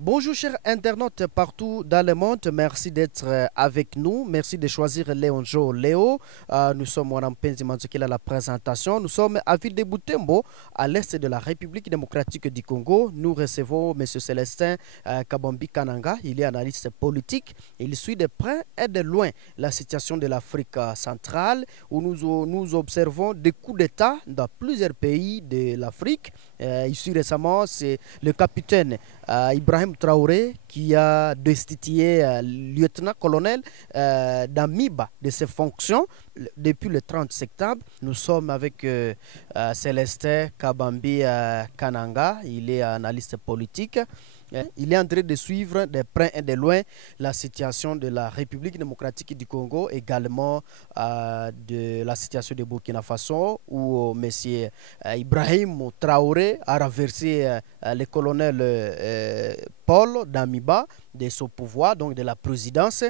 Bonjour chers internautes partout dans le monde, merci d'être avec nous, merci de choisir Léonjo Léo. Nous sommes en Mpenzi Manzokila à la présentation, nous sommes à Ville de Butembo, à l'est de la République démocratique du Congo. Nous recevons M. Célestin Kabambi Kananga, il est analyste politique, il suit de près et de loin la situation de l'Afrique centrale où nous observons des coups d'État dans plusieurs pays de l'Afrique. Ici récemment, c'est le capitaine Ibrahim Traoré qui a destitué lieutenant-colonel d'Amiba de ses fonctions depuis le 30 septembre. Nous sommes avec Célestin Kabambi Kananga, il est analyste politique. Il est en train de suivre de près et de loin la situation de la République démocratique du Congo, également de la situation de Burkina Faso, où M. Ibrahim Traoré a renversé le colonel Paul Damiba de son pouvoir, donc de la présidence.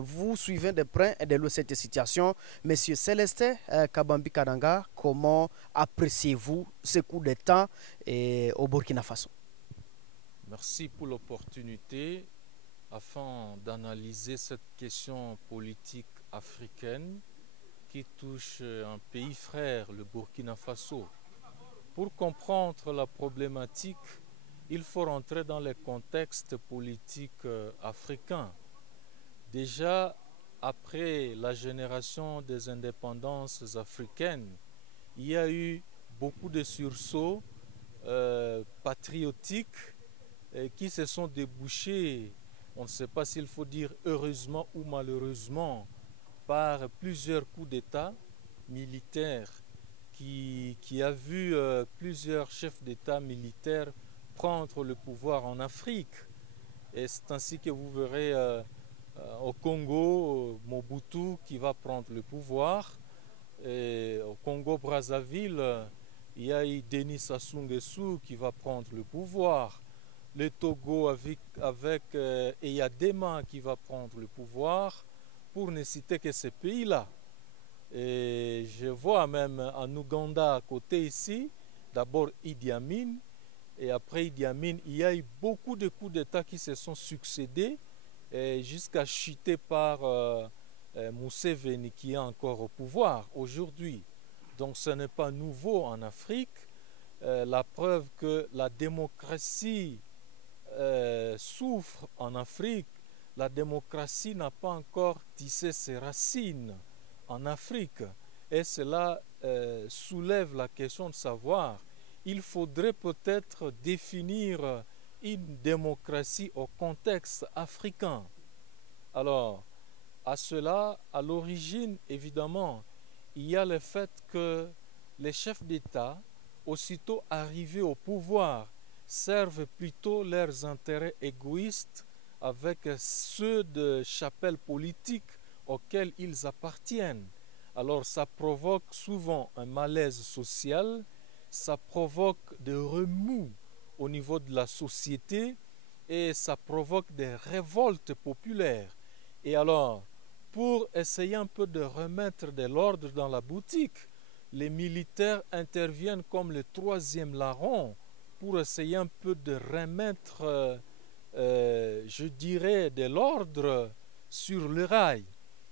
Vous suivez de près et de loin cette situation. Monsieur Célestin Kabambi Kananga, comment appréciez-vous ce coup d'État au Burkina Faso? Merci pour l'opportunité afin d'analyser cette question politique africaine qui touche un pays frère, le Burkina Faso. Pour comprendre la problématique, il faut rentrer dans les contextes politiques africains. Déjà, après la génération des indépendances africaines, il y a eu beaucoup de sursauts patriotiques qui se sont débouchés, on ne sait pas s'il faut dire heureusement ou malheureusement, par plusieurs coups d'État militaires qui a vu plusieurs chefs d'État militaires prendre le pouvoir en Afrique. Et c'est ainsi que vous verrez au Congo, Mobutu qui va prendre le pouvoir. Et au Congo-Brazzaville, il y a eu Denis Sassou Nguesso qui va prendre le pouvoir. Le Togo avec Eyadema qui va prendre le pouvoir, pour ne citer que ces pays-là. Et je vois même en Ouganda à côté ici, d'abord Idi Amin, et après Idi Amin, il y a eu beaucoup de coups d'État qui se sont succédés jusqu'à chuter par Museveni qui est encore au pouvoir aujourd'hui. Donc ce n'est pas nouveau en Afrique. La preuve que la démocratie souffre en Afrique, la démocratie n'a pas encore tissé ses racines en Afrique. Et cela soulève la question de savoir, il faudrait peut-être définir une démocratie au contexte africain. Alors, à cela, à l'origine, évidemment, il y a le fait que les chefs d'État, aussitôt arrivés au pouvoir, servent plutôt leurs intérêts égoïstes avec ceux de chapelles politiques auxquelles ils appartiennent. Alors ça provoque souvent un malaise social, ça provoque des remous au niveau de la société et ça provoque des révoltes populaires. Et alors, pour essayer un peu de remettre de l'ordre dans la boutique, les militaires interviennent comme le troisième larron pour essayer un peu de remettre, je dirais, de l'ordre sur le rail.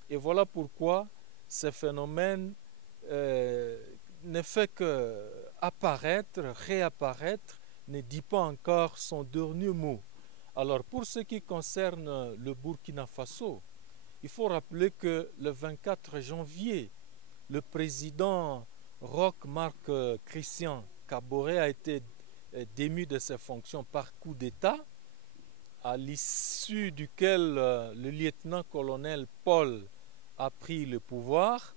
Et voilà pourquoi ce phénomène ne fait que apparaître, réapparaître, ne dit pas encore son dernier mot. Alors pour ce qui concerne le Burkina Faso, il faut rappeler que le 24 janvier, le président Roch Marc Christian Kaboré a été démis de ses fonctions par coup d'État, à l'issue duquel le lieutenant-colonel Paul a pris le pouvoir.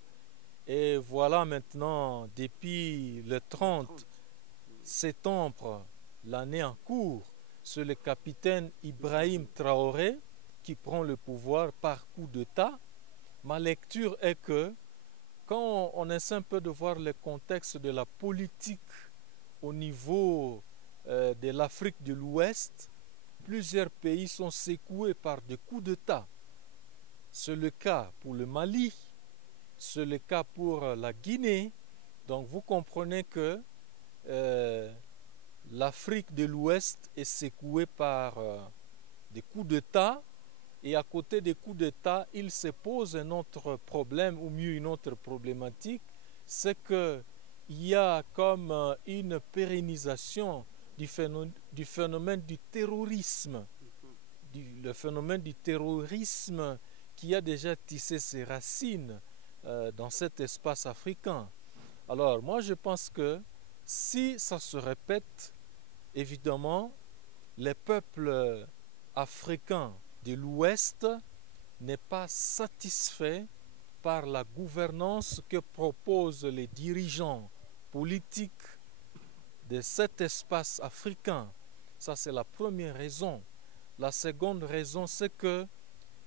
Et voilà maintenant, depuis le 30 septembre, l'année en cours, c'est le capitaine Ibrahim Traoré qui prend le pouvoir par coup d'État. Ma lecture est que quand on essaie un peu de voir le contexte de la politique au niveau de l'Afrique de l'Ouest, plusieurs pays sont secoués par des coups d'État. C'est le cas pour le Mali, c'est le cas pour la Guinée. Donc vous comprenez que l'Afrique de l'Ouest est secouée par des coups d'État, et à côté des coups d'État, il se pose un autre problème, ou mieux une autre problématique, c'est qu'il y a comme une pérennisation du phénomène du terrorisme, le phénomène du terrorisme qui a déjà tissé ses racines dans cet espace africain. Alors moi je pense que si ça se répète, évidemment, les peuples africains de l'Ouest n'est pas satisfait par la gouvernance que proposent les dirigeants politiques de cet espace africain. Ça, c'est la première raison. La seconde raison, c'est que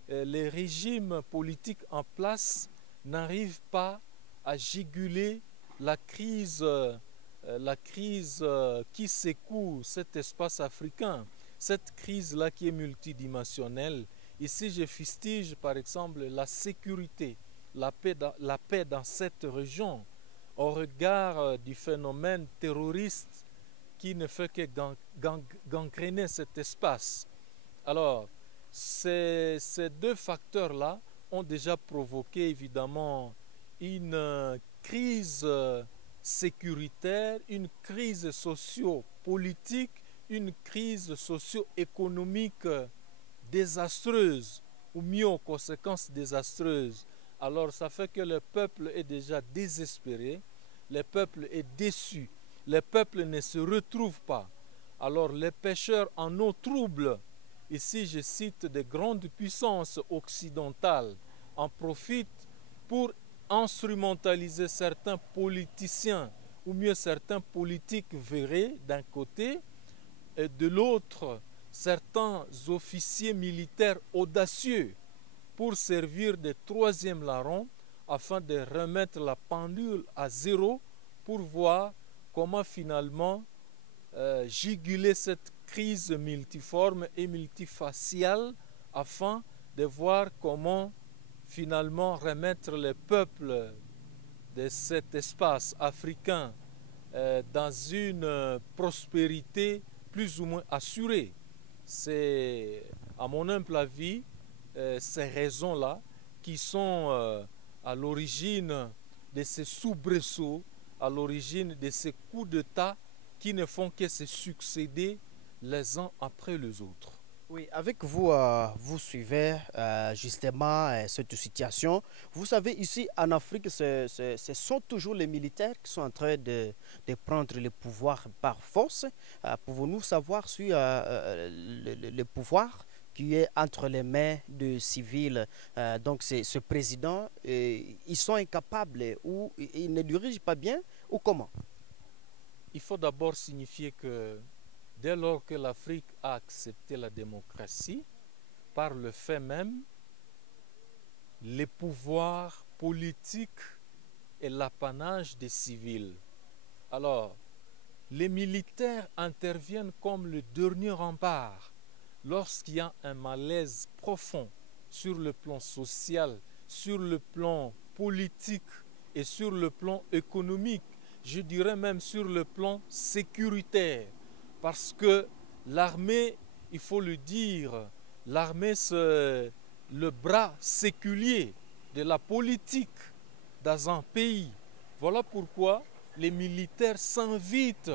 les régimes politiques en place n'arrivent pas à juguler la crise qui secoue cet espace africain. Cette crise-là qui est multidimensionnelle. Ici, je fustige par exemple la sécurité, la paix dans cette région, au regard du phénomène terroriste qui ne fait que gangréner cet espace. Alors, ces deux facteurs-là ont déjà provoqué évidemment une crise sécuritaire, une crise socio-politique, une crise socio-économique désastreuse, ou mieux aux conséquences désastreuses. Alors ça fait que le peuple est déjà désespéré, le peuple est déçu, le peuple ne se retrouve pas. Alors les pêcheurs en eau trouble, ici je cite des grandes puissances occidentales, en profitent pour instrumentaliser certains politiciens, ou mieux certains politiques vérés d'un côté, et de l'autre, certains officiers militaires audacieux pour servir de troisième larron afin de remettre la pendule à zéro pour voir comment finalement juguler cette crise multiforme et multifaciale afin de voir comment finalement remettre les peuples de cet espace africain dans une prospérité plus ou moins assurée. C'est, à mon humble avis, ces raisons-là qui sont à l'origine de ces soubresauts, à l'origine de ces coups d'État qui ne font que se succéder les uns après les autres. Oui, avec vous, vous suivez justement cette situation. Vous savez, ici en Afrique, ce sont toujours les militaires qui sont en train de prendre le pouvoir par force. Pouvons-nous savoir si le pouvoir qui est entre les mains de civils, donc c'est ce président, ils sont incapables ou ils ne dirigent pas bien ou comment? Il faut d'abord signifier que dès lors que l'Afrique a accepté la démocratie, par le fait même, les pouvoirs politiques est l'apanage des civils. Alors, les militaires interviennent comme le dernier rempart lorsqu'il y a un malaise profond sur le plan social, sur le plan politique et sur le plan économique, je dirais même sur le plan sécuritaire. Parce que l'armée, il faut le dire, l'armée c'est le bras séculier de la politique dans un pays. Voilà pourquoi les militaires s'invitent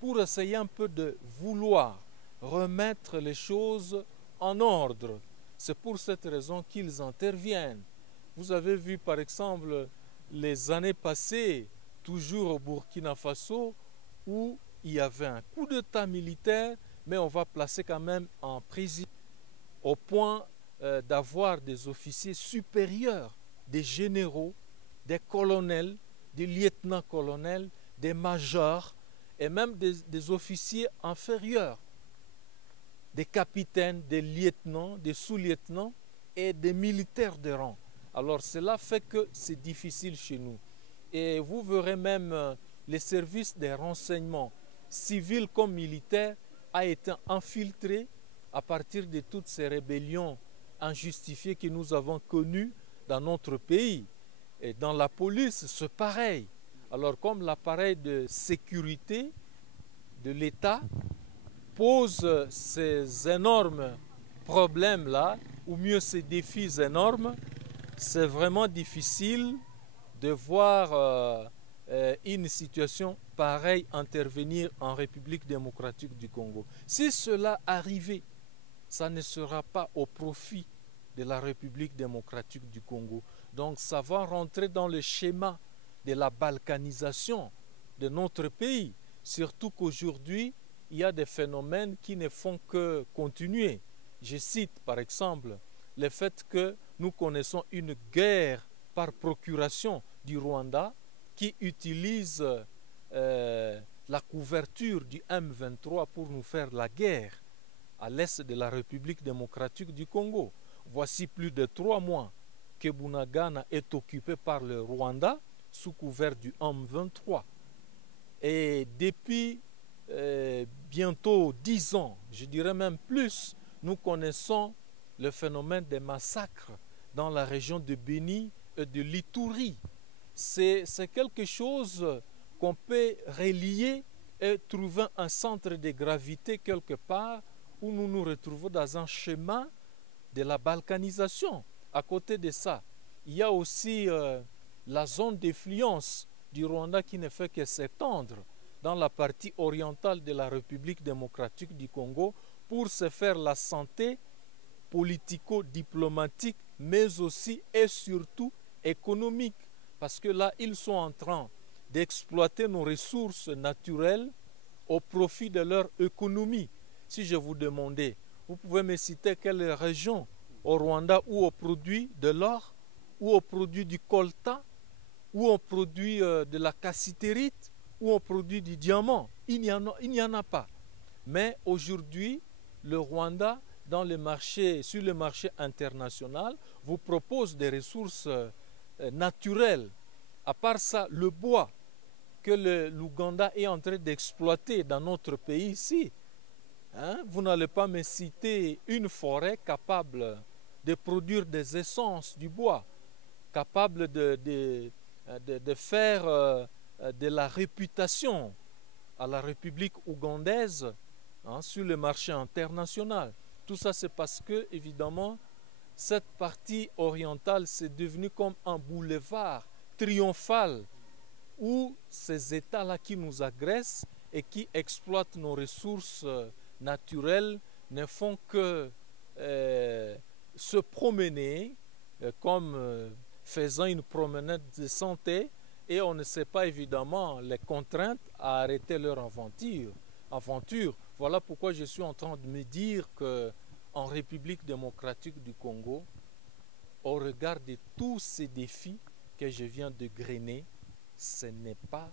pour essayer un peu de vouloir remettre les choses en ordre. C'est pour cette raison qu'ils interviennent. Vous avez vu par exemple les années passées, toujours au Burkina Faso, où il y avait un coup d'État militaire, mais on va placer quand même un président au point d'avoir des officiers supérieurs, des généraux, des colonels, des lieutenants-colonels, des majors et même des officiers inférieurs, des capitaines, des lieutenants, des sous-lieutenants et des militaires de rang. Alors cela fait que c'est difficile chez nous. Et vous verrez même les services des renseignements, civils comme militaires, a été infiltré à partir de toutes ces rébellions injustifiées que nous avons connues dans notre pays. Et dans la police, c'est pareil. Alors comme l'appareil de sécurité de l'État pose ces énormes problèmes-là, ou mieux ces défis énormes, c'est vraiment difficile de voir une situation pareille intervenir en République démocratique du Congo. Si cela arrivait, ça ne sera pas au profit de la République démocratique du Congo. Donc ça va rentrer dans le schéma de la balkanisation de notre pays. Surtout qu'aujourd'hui, il y a des phénomènes qui ne font que continuer. Je cite par exemple le fait que nous connaissons une guerre par procuration du Rwanda qui utilise la couverture du M23 pour nous faire la guerre à l'est de la République démocratique du Congo. Voici plus de 3 mois que Bunagana est occupé par le Rwanda sous couvert du M23. Et depuis bientôt 10 ans, je dirais même plus, nous connaissons le phénomène des massacres dans la région de Béni et de l'Ituri. C'est quelque chose qu'on peut relier et trouver un centre de gravité quelque part où nous nous retrouvons dans un schéma de la balkanisation. À côté de ça, il y a aussi la zone d'influence du Rwanda qui ne fait que s'étendre dans la partie orientale de la République démocratique du Congo pour se faire la santé politico-diplomatique, mais aussi et surtout économique. Parce que là, ils sont en train d'exploiter nos ressources naturelles au profit de leur économie. Si je vous demandais, vous pouvez me citer quelle région au Rwanda où on produit de l'or, où on produit du coltan, où on produit de la cassitérite, où on produit du diamant. Il n'y en a pas. Mais aujourd'hui, le Rwanda, sur le marché international, vous propose des ressources naturelles. À part ça, le bois que l'Ouganda est en train d'exploiter dans notre pays ici, vous n'allez pas me citer une forêt capable de produire des essences du bois, capable de faire de la réputation à la République ougandaise sur le marché international. Tout ça, c'est parce que, évidemment, cette partie orientale, c'est devenu comme un boulevard triomphal où ces États-là qui nous agressent et qui exploitent nos ressources naturelles ne font que se promener comme faisant une promenade de santé, et on ne sait pas évidemment les contraintes à arrêter leur aventure. Voilà pourquoi je suis en train de me dire qu'en République démocratique du Congo, au regard de tous ces défis que je viens de grainer, ce n'est pas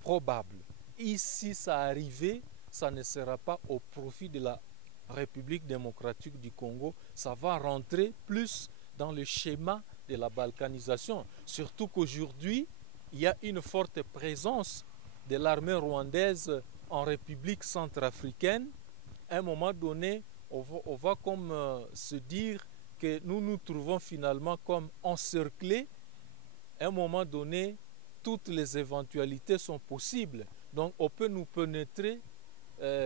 probable. Ici, ça arrivait, ça ne sera pas au profit de la République démocratique du Congo. Ça va rentrer plus dans le schéma de la balkanisation. Surtout qu'aujourd'hui, il y a une forte présence de l'armée rwandaise en République centrafricaine. À un moment donné, on va comme se dire que nous nous trouvons finalement comme encerclés. À un moment donné, toutes les éventualités sont possibles. Donc on peut nous pénétrer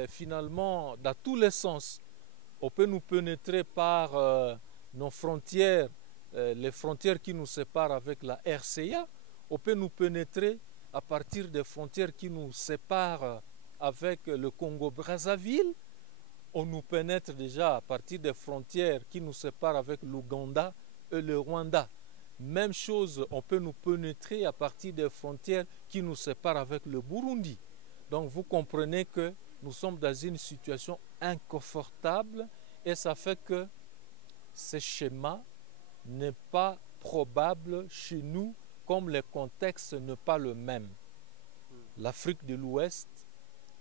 finalement dans tous les sens. On peut nous pénétrer par nos frontières, les frontières qui nous séparent avec la RCA. On peut nous pénétrer à partir des frontières qui nous séparent avec le Congo-Brazzaville. On nous pénètre déjà à partir des frontières qui nous séparent avec l'Ouganda et le Rwanda. Même chose, on peut nous pénétrer à partir des frontières qui nous séparent avec le Burundi. Donc vous comprenez que nous sommes dans une situation inconfortable et ça fait que ce schéma n'est pas probable chez nous comme le contexte n'est pas le même. L'Afrique de l'Ouest,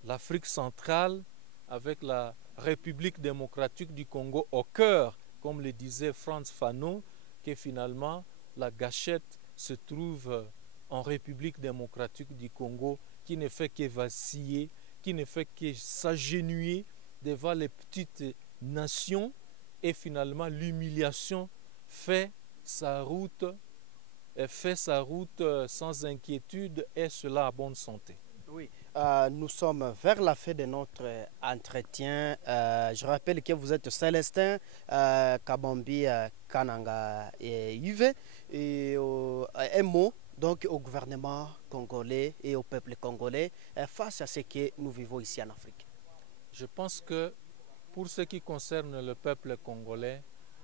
l'Afrique centrale avec la République démocratique du Congo au cœur, comme le disait Frantz Fanon, que finalement la gâchette se trouve en République démocratique du Congo, qui ne fait que vaciller, qui ne fait que s'agenouiller devant les petites nations, et finalement l'humiliation fait sa route sans inquiétude, et cela à bonne santé. Oui. Nous sommes vers la fin de notre entretien. Je rappelle que vous êtes Célestin Kabambi Kananga et Yves. Et un mot donc au gouvernement congolais et au peuple congolais face à ce que nous vivons ici en Afrique. Je pense que pour ce qui concerne le peuple congolais,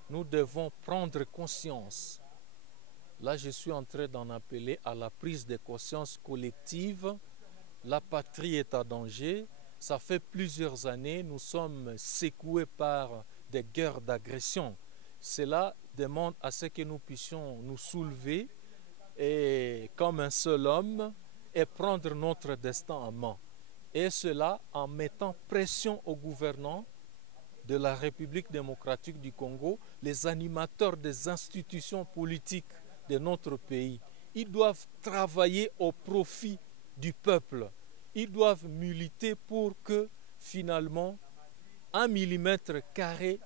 nous devons prendre conscience. Là, je suis en train d'en appeler à la prise de conscience collective. La patrie est en danger. Ça fait plusieurs années, nous sommes secoués par des guerres d'agression. Cela demande à ce que nous puissions nous soulever et, comme un seul homme, et prendre notre destin en main. Et cela en mettant pression aux gouvernants de la République démocratique du Congo, les animateurs des institutions politiques de notre pays. Ils doivent travailler au profit du peuple. Ils doivent militer pour que finalement 1 millimètre carré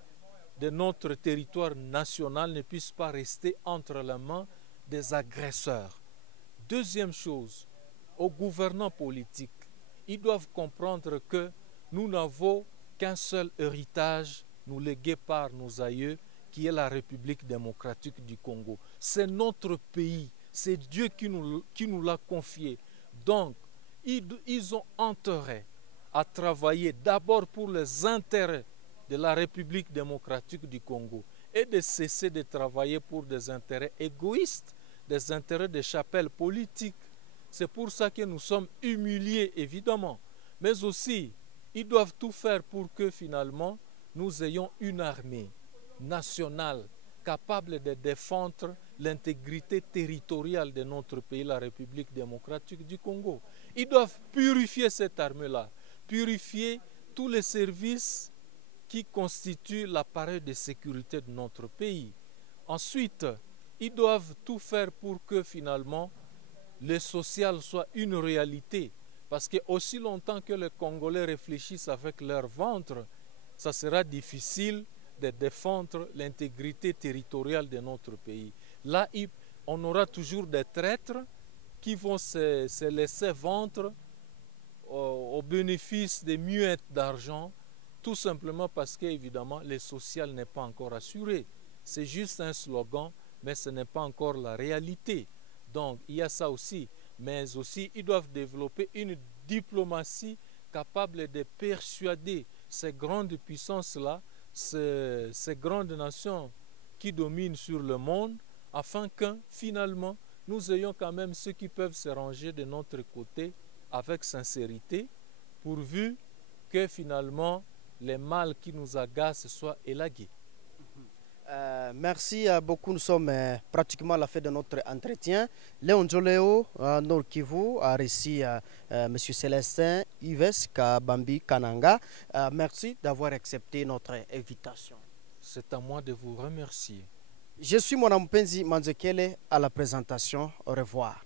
de notre territoire national ne puisse pas rester entre les mains des agresseurs. Deuxième chose, aux gouvernants politiques, ils doivent comprendre que nous n'avons qu'un seul héritage nous légué par nos aïeux, qui est la République démocratique du Congo. C'est notre pays, c'est Dieu qui nous l'a confié. Donc, ils ont intérêt à travailler d'abord pour les intérêts de la République démocratique du Congo et de cesser de travailler pour des intérêts égoïstes, des intérêts de chapelles politiques. C'est pour ça que nous sommes humiliés, évidemment. Mais aussi, ils doivent tout faire pour que finalement, nous ayons une armée nationale capable de défendre l'intégrité territoriale de notre pays, la République démocratique du Congo. Ils doivent purifier cette armée-là, purifier tous les services qui constituent l'appareil de sécurité de notre pays. Ensuite, ils doivent tout faire pour que finalement le social soit une réalité. Parce que aussi longtemps que les Congolais réfléchissent avec leur ventre, ça sera difficile de défendre l'intégrité territoriale de notre pays. Là, on aura toujours des traîtres qui vont se laisser vendre au bénéfice des muettes d'argent, tout simplement parce qu'évidemment, le social n'est pas encore assuré. C'est juste un slogan, mais ce n'est pas encore la réalité. Donc, il y a ça aussi. Mais aussi, ils doivent développer une diplomatie capable de persuader ces grandes puissances-là, ces grandes nations qui dominent sur le monde, afin que finalement, nous ayons quand même ceux qui peuvent se ranger de notre côté avec sincérité, pourvu que finalement, les mal qui nous agacent soient élagués. Merci beaucoup. Nous sommes pratiquement à la fin de notre entretien. Léon Joléo, Nord Kivu, a reçu M. Célestin Yves Kabambi Kananga. Merci d'avoir accepté notre invitation. C'est à moi de vous remercier. Je suis Mwanampenzi Manzekele à la présentation. Au revoir.